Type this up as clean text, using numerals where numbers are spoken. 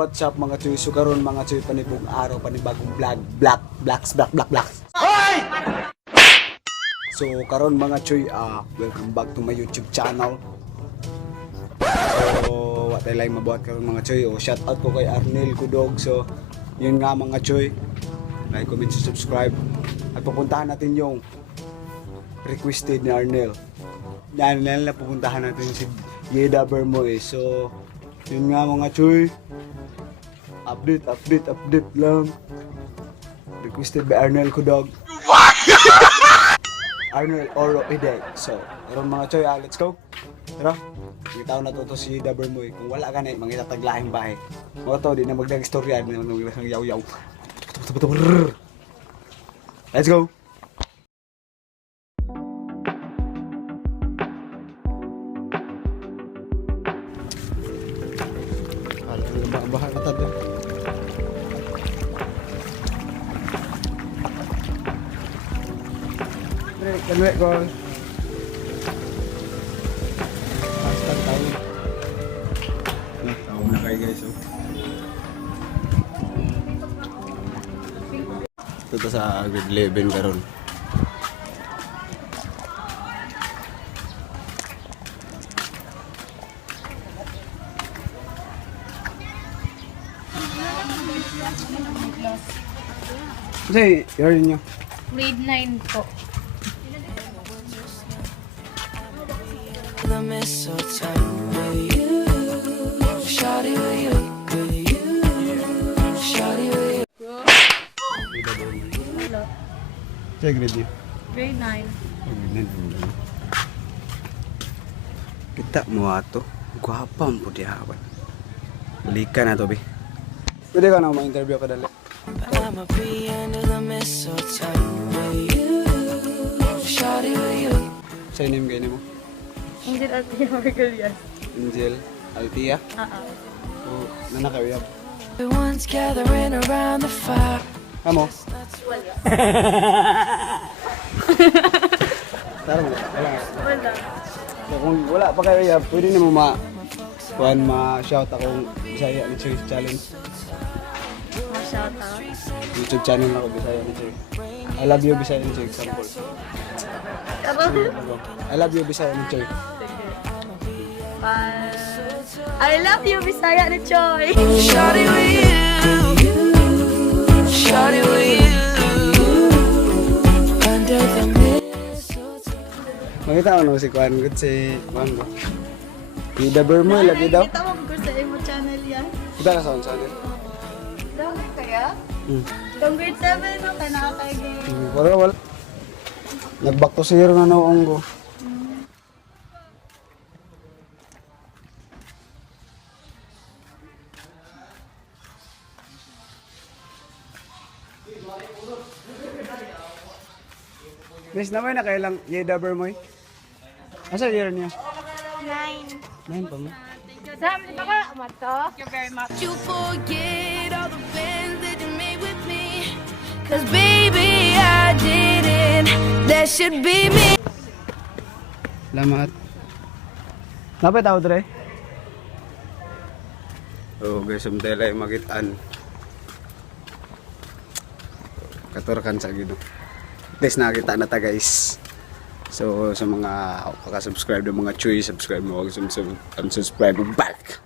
what's up mga choy? So karon mga choy, panibong araw, panibagong vlog, blacks. So karon mga choy, welcome back to my YouTube channel. So what I like mabuhat karon mga choy, shout out ko kay Arnel Kudog. So yun nga mga choy, like, comment, subscribe. At pupuntahan natin yung requested ni Arnel. Yan na pupuntahan natin si Yeda Bermoy. So yun nga mga choy, update lang. Requested by Arnel Kudog. Arnel Oro Ide. So karon mga choy, let's go. Tara, kita na to si Yeda Bermoy. Kung wala ka na, mangita taglahing bahay. Mga to, di na magdag-istorya, di na magdag-yaw-yaw. Let's go. Bahal na tayo. Kanwe ko. Basta tayo. Tayo na kayo guys. Ito sa grade 11 karon. Kasi, yun nyo. Grade 9 po. The mistletoe with you, shawty with you, shawty with you. Hello. Say grade 9. Grade 9. Kita mo ato. Gwapang po di hawan. Balikan na to, be. Pwede ka na ma-interview ka dali. I'ma be under the mistletoe with you, shawty with you. Sa name kayo mo? Angel Altia Margarias. Angel Altia. O, nanakawiyab. Everyone's gathering around the fire. Amo? Tara mo, wala nga. Wala. So, kung wala pa kayo yab, pwede na mo ma-shout akong Bisaya ni Choy Challenge. Ma-shoutout. YouTube channel ako, Bisaya ni Choy. I love you, Bisaya ni Choy, example. I love you, Bisaya ni Choy. I love you, Bisaya ni Choy. Shawty with you, shawty with you, under the mistletoe. Makita ko no si Kwan, good si Mango. Yeda Bermoy, lagi daw. Kita mo ko sa imo channel yan. Kita ka sa channel. Dami kaya? Kung grade 7 no, kaya nakakaigay. Pero wala. Nag-back to zero na noong ko. Miss naman na kailang Yeda Bermoy. Asa year niya? 9 pa mo. Sam, di ba ka mato? Thank you very much. You forget all the plans that you made with me, 'cause baby I didn't. That should be me. Salamat. Napay tao dre? Oh guys, umtela yung magitan. Katurkan sa gido. At least nakita na ta guys. So sa mga paka-subscribe ng mga Choy, subscribe mo, subscribe back.